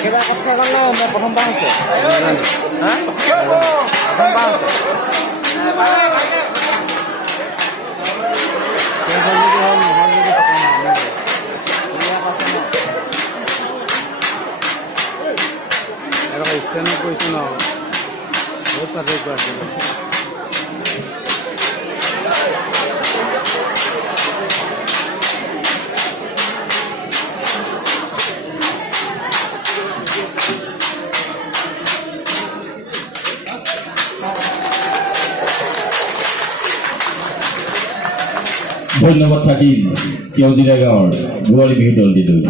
কিবা কথা ক'লে মই প্ৰথমবাৰ হৈছে প্ৰথমবাৰ হৈছে ষ্টেণ্ডত কৰিছোঁ ন বহুত পাৰ্থক্য আছিলে ধন্যবাদ থাকিল কেওদিৰা গাঁৱৰ গোৱালী বিহু দলটিলৈ।